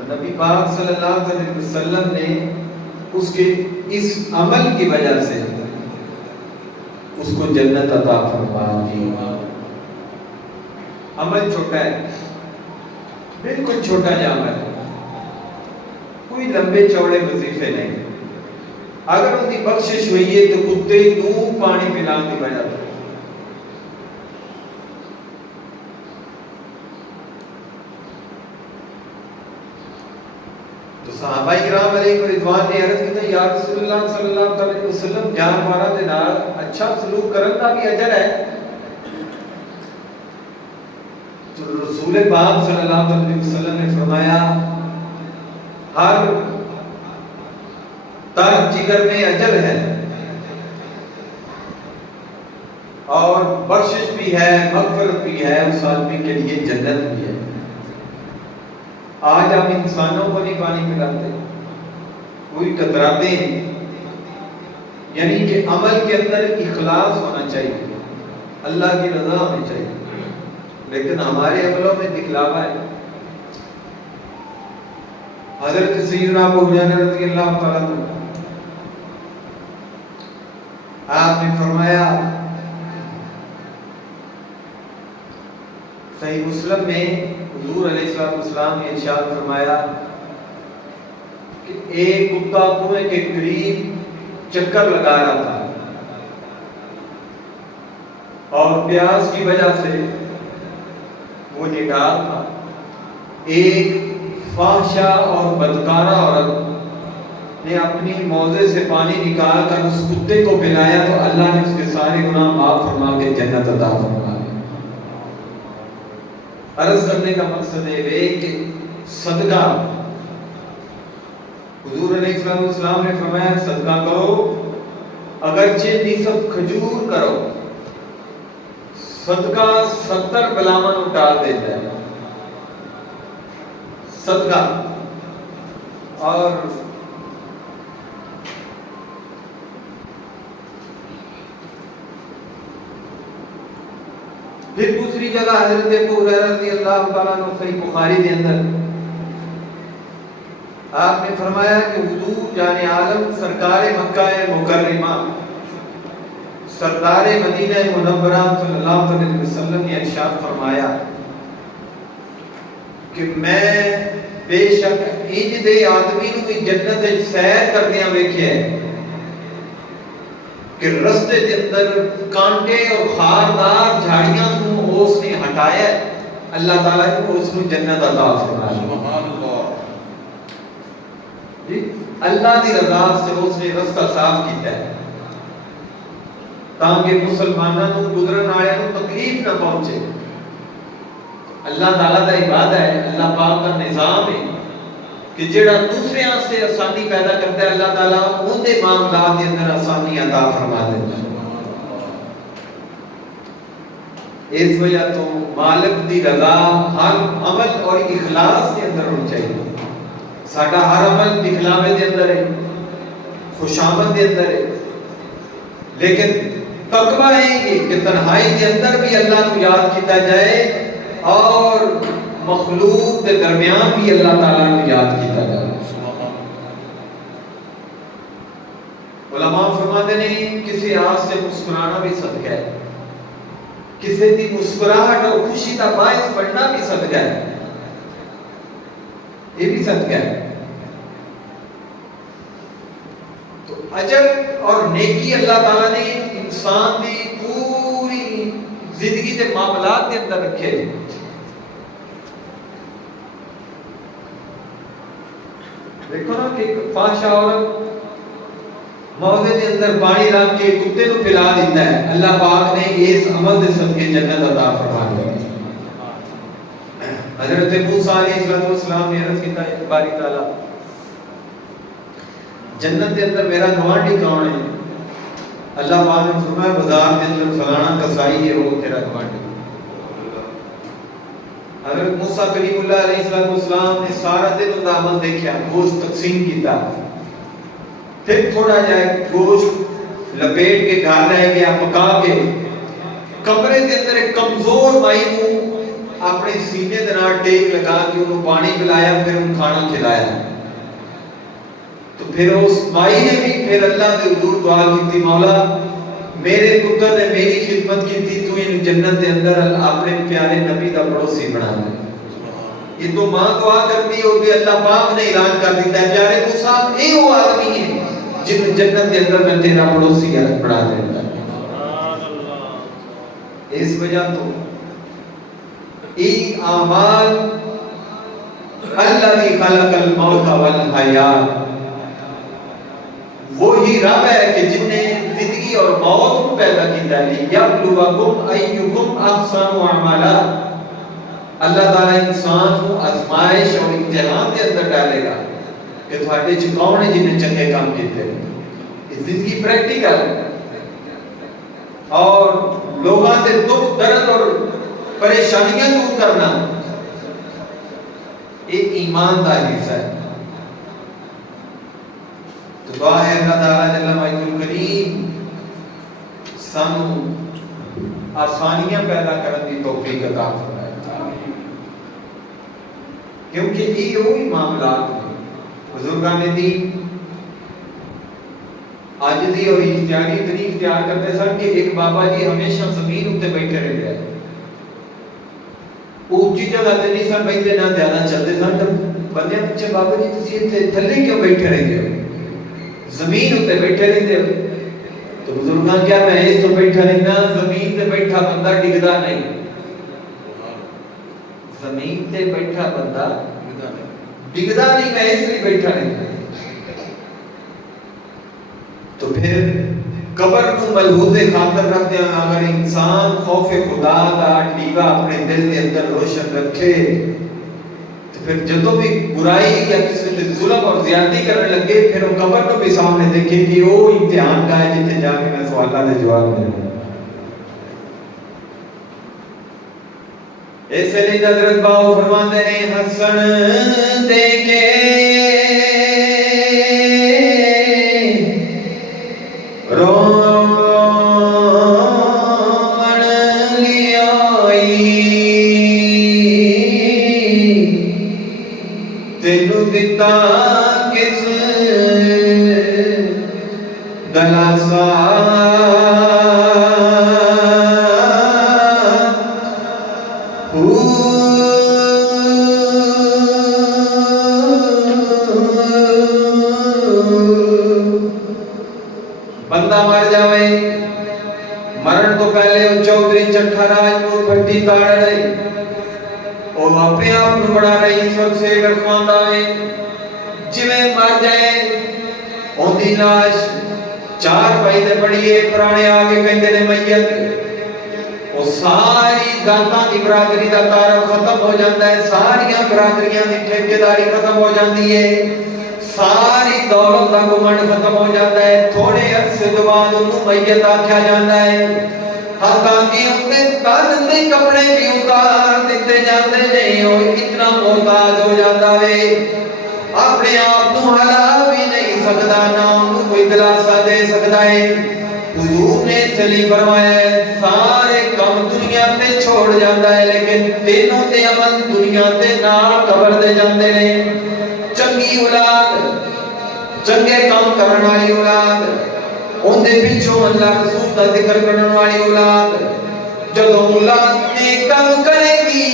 تو نبی پاک صلی اللہ علیہ وسلم نے اس کے اس عمل کی وجہ سے اس کو جنت عطا فرما دی۔ عمل چھوٹا ہے، بالکل چھوٹا جا عمل ہے، کوئی لمبے چوڑے وظیفے نہیں، اگر ان کی بخشش ہوئی ہے تو کتے نو پانی پلان کی وجہ سے۔ تو صحابہ کرام علیہ رضوان نے عرض کیتا یا رسول اللہ صلی اللہ علیہ وسلم جانوراں دے نال اچھا سلوک کرن دا بھی اجر ہے؟ تو رسول پاک صلی اللہ علیہ وسلم نے فرمایا ہر تر جگر میں اجر ہے اور بخشش بھی ہے، مغفرت بھی ہے، اس آدمی کے لیے جنت بھی ہے۔ آج ہم انسانوں کو نہیں پانی پلاتے، کوئی کتراتے ہیں، یعنی کہ عمل کے اندر اخلاص ہونا چاہیے، اللہ کی رضا ہونی چاہیے، لیکن ہمارے عملوں میں دکھلاوا ہے۔ حضرت سیدنا ابو ہریرہ رضی اللہ تعالیٰ عنہ آپ نے فرمایا صحیح مسلم میں حضور علیہ السلام نے ارشاد فرمایا کہ ایک کتا کنویں کے قریب چکر لگا رہا تھا اور پیاس کی وجہ سے وہ نڈال تھا، ایک فاحشہ اور بدکارہ عورت نے اپنی موزے سے پانی نکال کر اس کتے کو پلایا تو اللہ نے اس کے سارے گناہ معاف فرما کے جنت عطا فرما دی۔ عرض کرنے کا مقصد ہے کہ صدقہ، حضور علیہ السلام نے فرمایا صدقہ کرو، اگرچہ نصف کھجور کرو، صدقہ 70 بلاون اٹھا دیتا ہے صدقہ۔ اور پھر دوسری جگہ حضرت ابو ہریرہ رضی اللہ تعالیٰ عنہ صحیح بخاری کے اندر آپ نے فرمایا کہ حضور جان عالم سرکار مکہ مکرمہ سردار مدینہ منورہ صلی اللہ علیہ وسلم نے ارشاد فرمایا کہ میں بے شک انج دے آدمی نو بھی جنت وچ سیر کردیاں ویکھیا ہے کہ رستے کے اندر کانٹے اور خاردار جھاڑیاں کو اس نے ہٹایا ہے، اللہ تعالیٰ نے اس کو جنت عطا فرمایا۔ سبحان اللہ، جی اللہ کی رضا سے اس نے رستہ صاف کیتا ہے تاکہ مسلمانوں کو گزرن والے کو تکلیف نہ پہنچے۔ اللہ تعالیٰ کا عبادت ہے، اللہ پاک کا نظام ہے کہ جڑا دوسرے سے آسانی پیدا کرتا ہے اللہ تعالیٰ ان دے معاملات کے اندر آسانی عطا فرما دیتا ہے۔ اس وجہ تو مالک دی رضا ہر عمل اور اخلاص کے اندر ہونا چاہیے۔ ساڈا ہر عمل دکھلاوے دے اندر ہے، خوشامد دے اندر ہے، لیکن تقوی ہے کہ تنہائی کے اندر بھی اللہ کو یاد کیتا جائے اور مخلوق کے درمیان بھی اللہ تعالیٰ کو یاد کیتا جائے۔ علماء فرماتے ہیں کسی آس سے مسکرانا بھی صدقہ ہے، کسی کی مسکراہٹ اور خوشی کا باعث بننا بھی صدقہ ہے، یہ بھی صدقہ ہے۔ تو اجر اور نیکی اللہ تعالیٰ نے انسان کی پوری زندگی کے معاملات کے اندر رکھے۔ دیکھو نا کہ فاحشہ عورت موزے کے اندر پانی رکھ کے کتے کو پلا دیتا ہے، اللہ پاک نے اس عمل سے صدقے جنت عطا فرما دی۔ حضرت موسیٰ علیہ السلام نے عرض کیا باری تعالیٰ جنت کے اندر میرا گوانڈی کون ہے؟ اللہ پاک نے فرمایا بازار کے اندر فلانا کسائی ہے، وہ تیرا گوانڈی۔ حضرت موسیٰ کلیم اللہ علیہ السلام نے سارا دن ان کا عمل دیکھا، گوشت تقسیم کیتا، پھر تھوڑا جائے گوشت لپیٹ کے گھر رہ گیا پکا کے، کمرے کے اندر ایک کمزور مائی کو اپنے سینے دے نال ٹیک لگا کے انہوں پانی پلایا پھر انہوں کھانا کھلایا تو پھر اس مائی نے بھی پھر اللہ دے حضور دعا کی تھی مولا میرے پتر نے میری خدمت کی تھی تو ان جنت دے اندر اپنے پیارے نبی دا پڑوسی بنا دے یہ تو ماں دعا کرتی ہوگی اللہ پاک نے اعلان کر دیتا ہے پیارے موسیٰ اے وہ آدمی ہے جن جنت دے اندر میں تیرا پڑوسی بنا دیتا ہے اس وجہ تو ای اعمال الذی خلق الموت والحیات وہی رب ہے کہ جن نے زندگی اور موت کو پیدا کیتا ہے یبلوکم ایکم احسن عملا اللہ تعالیٰ انسان کو آزمائش اور امتحان کے اندر ڈالے گا کہ تھوڑے چ کون ہے جن نے چنگے کام کیتے ہیں زندگی پریکٹیکل اور لوگوں کے دکھ درد اور پریشانیاں دور کرنا ایک ایمان کا حصہ ہے تو دعا ہے اللہ تعالیٰ جل مجدہ کریم سانو آسانیاں پیدا کرنے کی توفیق عطا فرمائے کیونکہ یہ وہی معاملات ہیں بزرگان دین عاجزی اور اختیاری اتنی اختیار کرتے سن کہ ایک بابا جی ہمیشہ زمین اتے بیٹھے رہتے ہیں اونچی جگہ تے نہیں سن بیٹھتے نہ زیادہ چلتے سن بندے پوچھے بابا جی تسی اتنے تھلے کیوں بیٹھے رہتے ہو زمین اتے بیٹھے رہتے ہو تو بزرگان کیا میں اس تو بیٹھا رہنا زمین تے بیٹھا بندہ ڈگدا نہیں زمین تے بیٹھا بندہ ڈگدا نہیں میں اس لیے بیٹھا رہتا تو پھر قبر کو ملحوظ خاطر رکھتے ہیں اگر انسان خوف خدا کا ڈیوا اپنے دل کے اندر روشن رکھے تو پھر جدوں بھی برائی یا کسی سے ظلم اور زیادتی کرنے لگے پھر وہ قبر کو بھی سامنے دیکھے کہ وہ امتحان کا ہے جتنے جا کے میں سوالات کے جواب دے رہا ہوں ایسے لیے حضرت باؤ فرماتے ہیں حسن دیکھے کس دلاسا بندہ مر جاوے مرن تو پہلے وہ چودھری چٹھا راجپوت بھٹی تاڑ رہی اور اپنے آپ نو بڑا رہی سب سے رکھواندا ہے جویں مر جائے اون دی لاش چار بھائی تے پڑیے پرانے آگے کہندے نے میت او ساری داتا دی برادری دا تعارف ختم ہو جاندا ہے ساری برادریاں دی ٹھیکیداری ختم ہو جاندی ہے ساری دولت دا گمنڈ ختم ہو جاتا ہے تھوڑے عرصے کے بعد انہوں میت آکھیا جاتا ہے حتیٰ کہ انہیں تن دے کپڑے بھی اتار دیتے جاندے نہیں اور اتنا محتاج ہو جاتا ہے اپنے آپ نو ہلا بھی نہیں سکتا نہ انہوں کوئی دلاسا دے سکتا ہے حضور نے چلی فرمایا ہے سارے کم دنیا تے چھوڑ جاتا ہے لیکن تینوں تے عمل دنیا تے نال قبر دے جاندے نے چنگی اولاد چنگے کام کرنے والی اولاد ان دے پیچھوں اللہ رسول کا ذکر کرنے والی اولاد جب اولاد نیک کام کرے گی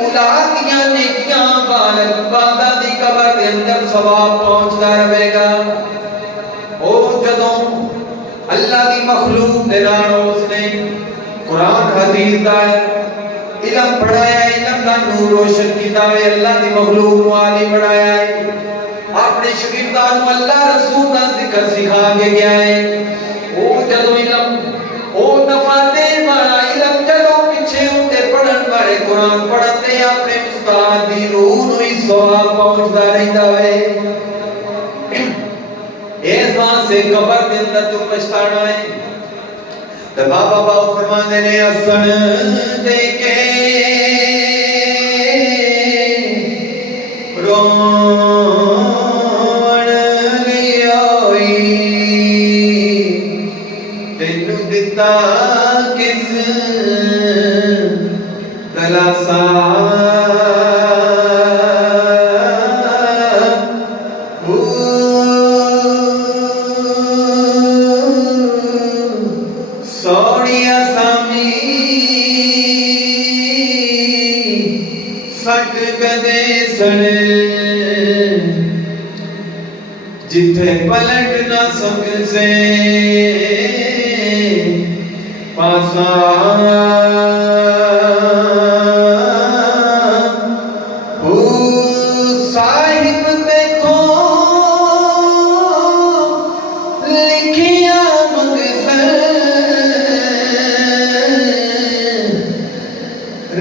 اولاد کیا نیکیاں بالغ بادہ دی قبر کے اندر ثواب پہنچتا رہے گا اور جدوں اللہ دی مخلوق دے نال اس نے قرآن حدیث دا علم پڑھایا ہے علم دا نور روشن کیتا ہے اللہ دی مخلوق نو عالم بنایا ہے اپنے شاگرداں نو اللہ رسول دا ذکر سکھا کے گیا ہے او جدوں علم او نفع دین والا علم جدوں پیچھے ہوتے پڑھن والے قرآن پڑھتے اپنے استاد دی روح نو ہی ثواب پہنچتا رہتا ہے اس بات سے قبر کے اندر جو پچھتانا ہے تو بابا باؤ فرماتے نے حسن دیکھے کس دلاسا جتھے پلٹ نہ سکسے پاسا صاحب دیکھو لکھیا مغفر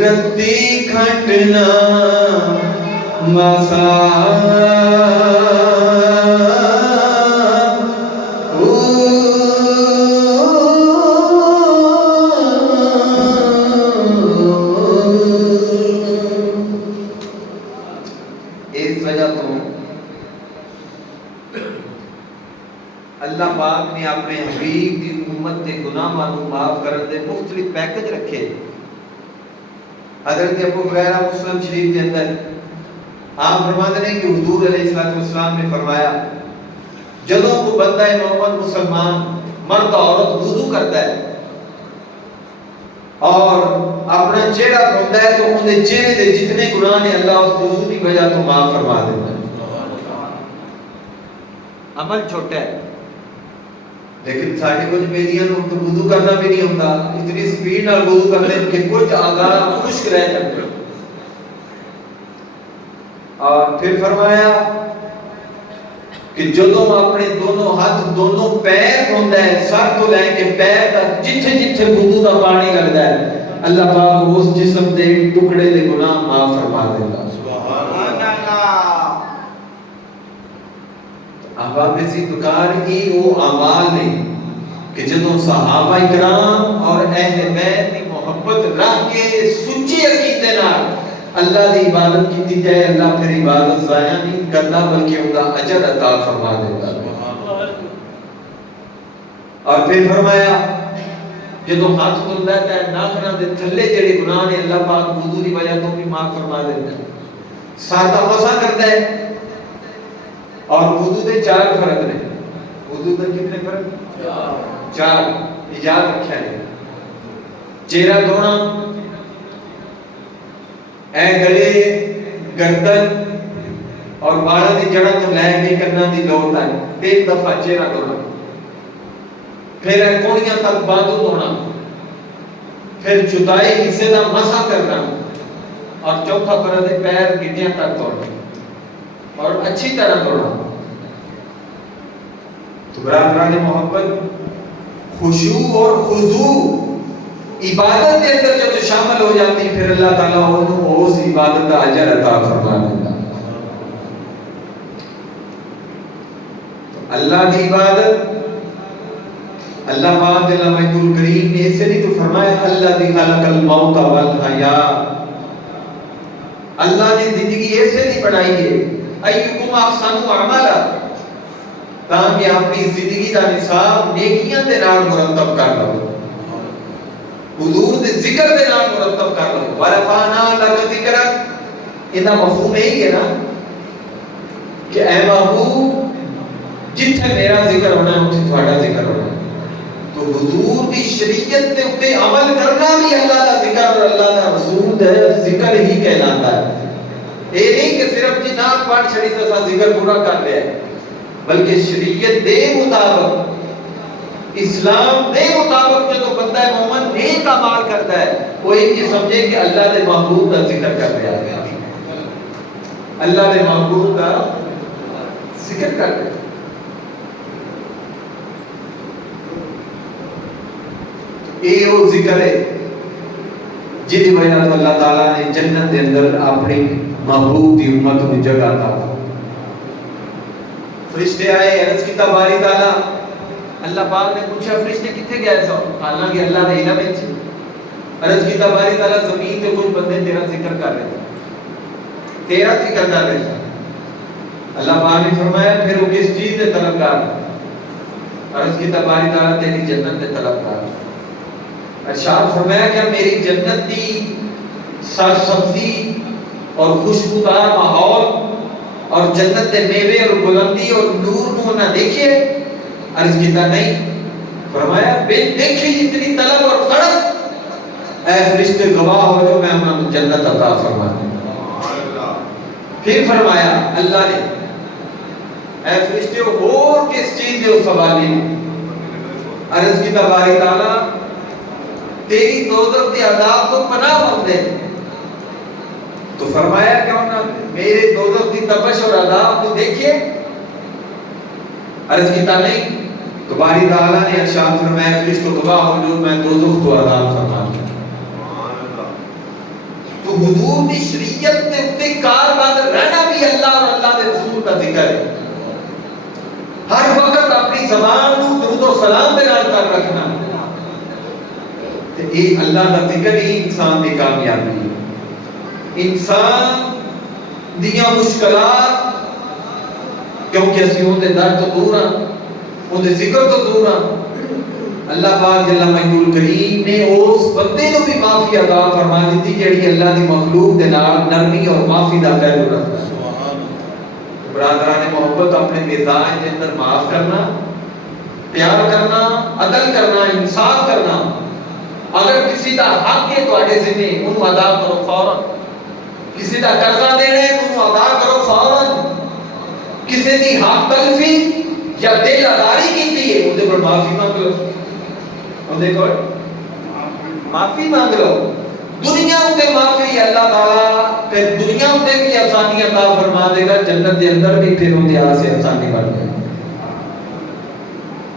رتی کھٹنا مسا اللہ پاک نے اپنے حبیب کی امت کے گناہ معاف کرنے دے مختلف پیکج رکھے. حضرت ابو ہریرہ مسلم شریف کے اندر آپ فرماتے ہیں کہ حضور علیہ السلام نے فرمایا جدوں کو بندہ مومن مسلمان مرد عورت وضو کرتا ہے اور اپنا چہرہ دھوتا ہے تو ان کے چہرے کے جتنے گناہ نے اللہ اس وضو کی وجہ تو معاف فرما دیتا ہے. عمل چھوٹا ہے لیکن ساڑھے کچھ میریاں تو وضو کرنا بھی نہیں ہوتا, اتنی سپیڈ نال وضو کرتے ہیں کہ کچھ آگاہ خشک رہ جاتے. اور پھر فرمایا کہ جدوں اپنے دونوں ہاتھ دونوں پیر دھوندا ہے سر تو لے کے پیر تک جتھے جتھے وضو دا پانی لگدا ہے اللہ پاک اس جسم دے ٹکڑے دے گناہ معاف فرما دیندا. سبحان اللہ. احباب ذکر کی وہ اعمال نے کہ جدوں صحابہ کرام اور اہل بیت کی محبت رکھ کے سچے عقیدے نال اللہ دی عبادت کیتی جائے اللہ پھر عبادت ضائع نہیں کرتا بلکہ ان کا اجر عطا فرما دیتا. اور پھر فرمایا جدوں ہاتھ دھوندا ہے ناخناں دے تھلے جڑے گناہ نے اللہ پاک وضو دی وجہ تو بھی معاف فرما دیتا ہے. سادہ مسا کرتا ہے اور وضو دے چار فرق نے. وضو دے کتنے فرق؟ چار. ایجاد رکھا ہے. چہرہ دھونا, اے گلے گردن اور بالاں دی جڑاں تو لے کے کناں دی لوٹ تک 3 دفعہ چہرہ دھونا, پھر کونیاں تک بازو دھونا, پھر جدائی حصے دا مسح کرنا اور چوتھا فرض ہے پیر گٹیاں تک دھونا اور اچھی طرح دھونا. تو برادران محبت خشوع اور خضوع عبادت کے اندر جب شامل ہو جاتی پھر اللہ تعالیٰ انہوں اس عبادت کا اجر عطا فرما دیتا. اللہ کی عبادت اللہ پاک جل مجدہ الکریم نے اسے نہیں تو فرمایا الذی خلق الموت والحیاء. اللہ نے زندگی ایسے نہیں بنائی ہے ایکم احسن عملا تاکہ اپنی زندگی کا نصاب نیکیاں دے نال مرتب کر لو, حضور دے ذکر دے نال مرتب کر لو. ورفعنا لک ذکرک, انہاں مفہوم یہی ہے نا کہ اے محبوب جتھے میرا ذکر ہونا ہے اتھے تہاڈا ذکر ہونا ہے. تو حضور دی شریعت تے اوتے عمل کرنا بھی اللہ دا ذکر اور اللہ دا رسول دا ذکر ہی کہلاتا ہے. یہ نہیں کہ صرف جی نام پڑھ چھڑی تو ذکر پورا کر لیا ہے, بلکہ شریعت دے مطابق اسلام دے مطابق جو بندہ مومن نیک اعمال کرتا ہے وہ یہ سمجھے کہ اللہ دے محبوب کا ذکر کر رہا ہے, اللہ دے محبوب کا ذکر کر رہا ہے. یہ وہ ذکر ہے جن کی وجہ سے اللہ تعالیٰ نے جنت کے اندر اپنی محبوب کی امت کو جگہ عطا. فرشتے آئے عرض کیتا باری تعالیٰ, اللہ پاک نے پوچھا فرشتے کتنے گئے سو, حالانکہ اللہ نے علم ہے. عرض کیتا باری تعالیٰ زمین پہ کچھ بندے تیرا ذکر کر رہے تھے, تیرا ذکر کر رہے تھے. اللہ پاک نے فرمایا پھر وہ کس چیز کے طلبگار؟ عرض کیتا باری تعالیٰ تیری جنت کے طلبگار. ارشاد فرمایا کہ میری جنت دی سرسبزی اور خوشبودار ماحول اور جنت دے میوے اور بلندی اور نور نو نہ دیکھے؟ عرض کیتا نہیں. فرمایا بن دیکھی اتنی طلب اور تڑپ اے فرشتے گواہ ہو جو میں انہوں جنت عطا فرما دوں. پھر فرمایا اللہ نے اے فرشتے اور کس چیز دے اس حوالے عرض کی باری تعالیٰ تیری دوزخ کے عذاب کو پناہ مانگتے تو فرمایا کیوں نہ میرے دوزخ کی تپش اور عذاب کو دیکھیے. عرض کی نہیں تو باری تعالیٰ نے ارشاد فرمایا فرشتوں گواہ ہو جو میں دوزخ تو عذاب فرماتا تو حضور کی شریعت کے اتے کاربند رہنا بھی اللہ اور اللہ کے رسول کا ذکر ہے. ہر وقت اپنی زبان کو درود و سلام دے نال کر رکھنا تے اے اللہ کا ذکر ہی انسان کی کامیابی ہے. انسان دیاں مشکلات کیونکہ اسی اون دے در تو دور ہاں اون دے ذکر تو دور ہاں اللہ پاک جل مجدول کریم نے اس بندے کو بھی معافی عطا فرما دیتی جڑی اللہ دی مخلوق دے نال نرمی اور معافی دا پہلو رکھتا ہے. برادران محبت اپنے مزاج کے اندر معاف کرنا پیار کرنا عدل کرنا انصاف کرنا. اگر کسی دا حق ہے تواڈے ذمہ اونوں ادا کرو فوراً. کسی دا قرضہ دینا ہے اونوں ادا کرو فوراً. کسی دی حق تلفی یا دل اداری کیتی ہے اودے پر معافی مانگ لو. اودے کول معافی مانگ لو. دنیا تے معافی اللہ تعالی پھر دنیا تے بھی آسانی عطا فرما دے گا. جنت دے اندر بھی پھر اودے سے آسانی بن جائے.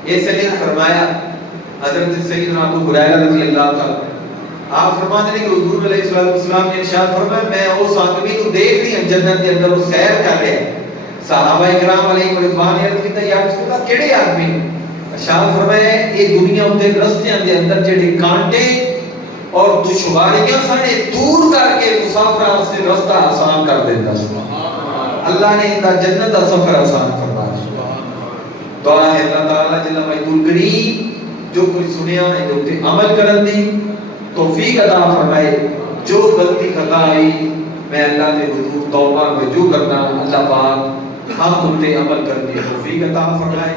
اس لیے فرمایا حضرت سیدنا ابو ہریرہ رضی اللہ تعالی آپ فرماتے ہیں کہ حضور علیہ الصلوۃ والسلام نے ارشاد فرمایا میں اس آدمی کو دیکھ رہی ہوں جنت کے اندر وہ سیر کر رہا ہے. صحابہ کرام علیہ رضوان نے عرض کیتا یا رسول اللہ کیڑے آدمی؟ ارشاد فرمایا یہ دنیا تے رستیاں دے اندر جڑے کانٹے اور دشواریاں سنے دور کر کے مسافراں سے رستہ آسان کر دیتا. اللہ نے ان جنت دا سفر آسان فرمایا. دعا ہے اللہ تعالی جل مجدول کریم جو کچھ سنیا ہے جو تے عمل کرن دی توفیق عطا فرمائے. جو غلطی خطا آئی میں اللہ کے حضور توبہ رجوع کرنا اللہ پاک ہم ان تے عمل کرنے توفیق عطا فرمائے.